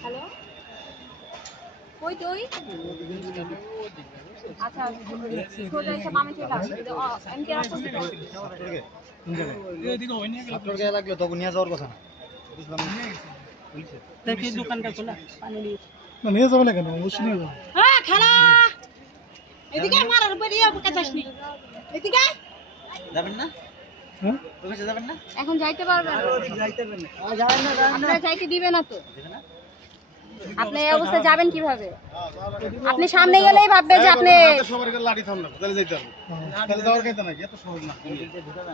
hello কই তুই আচ্ছা সোজা এসে বামে চলে আসবি এমকে অপোজিট এদিকে হয় না আপনার গায়ে লাগলো তখন নিয়ে যাওয়ার কথা না বুঝলাম দেখি দোকানটা খোলা পানি নিয়ে না নিয়ে যাবে না কেন অবশ্যই নিয়ে যাবে হ্যাঁ খালা এদিকে মারার উপরে ইয়া কাটাস নি এদিকে যাবেন না হ্যাঁ ওখানে যাবেন না এখন যাইতে পারবেন না যাইতে পারবেন না যাবেন না আপনারা যাইতে দিবে না তো আপনি এই অবস্থায় যাবেন কিভাবে আপনি সামনে গেলেই ভাববে যে আপনি সবার কাছে লাঠি থাম না তাহলে যাইতে হবে তাহলে যাওয়ার কথা নাকি এত সহজ না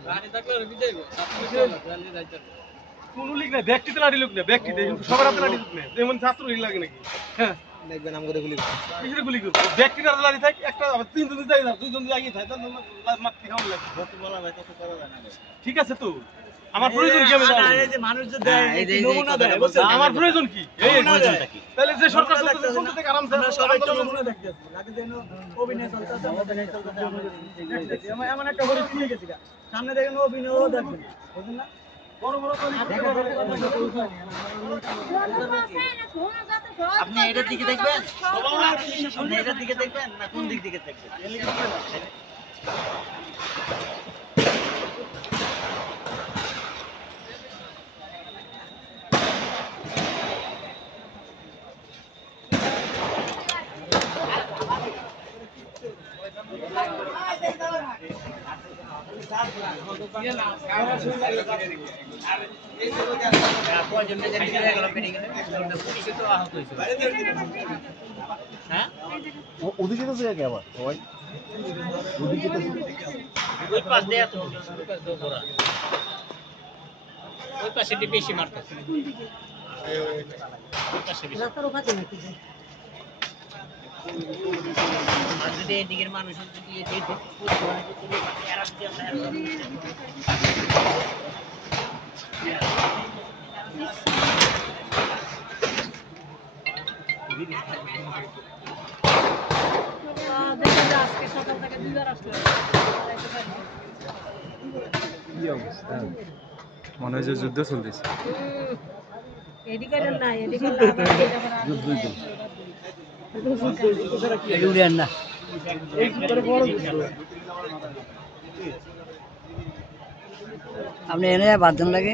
লাঠি থাকলে আর বিজয়গো আপনি তাহলে যাইতে হবে কোন লিখ না ব্যক্তিতে লাঠি লোক না ব্যক্তিতে কিন্তু সবার হাতে লাঠি লোক না যেমন ছাত্র লিখ লাগে নাকি হ্যাঁ দেখবেন নাম করে গুলি কিসের গুলি করব ব্যক্তির হাতে লাঠি থাকে একটা তিনজন যাই না দুইজন যাই থাকে তাহলে মারতে খাওয়া লাগে যত বলা ভাই তত করা যায় না ঠিক আছে তো আমার প্রয়োজন কি আমি জানি এই যে মানুষ যে দেয় এই নমুনা দেয় আমার প্রয়োজন কি এই প্রয়োজনটা কি তাহলে যে সরকার চলতেছে চলতে থেকে আরাম আমরা সবাই তো নমুনা দেখতে আছি লাগে যেন অভিনয় চলতেছে অভিনয় চলতেছে এমন একটা পরিস্থিতি হয়ে গেছে সামনে দেখেন অভিনয়ও দেখবেন বুঝছেন না বড় বড় আপনি এটার দিকে দেখবেন আপনি এটার দিকে দেখবেন না কোন দিক দিকে দেখবেন ওদিকে তো জায়গা আবার ওই ওদিকে তো ওই পাশ দেয়া তো ওই পাশে বেশি মারতেছে ওই পাশে বেশি রাস্তার ওখানে নাকি আর যদি এদিকের মানুষ যদি এই এরা যদি আমরা আজকে সকাল থেকে দুইবার আসলো কি অবস্থা মনে হয় যে যুদ্ধ চলতেছে এদিকে না এদিকে না আপনি এনে বাদ লাগে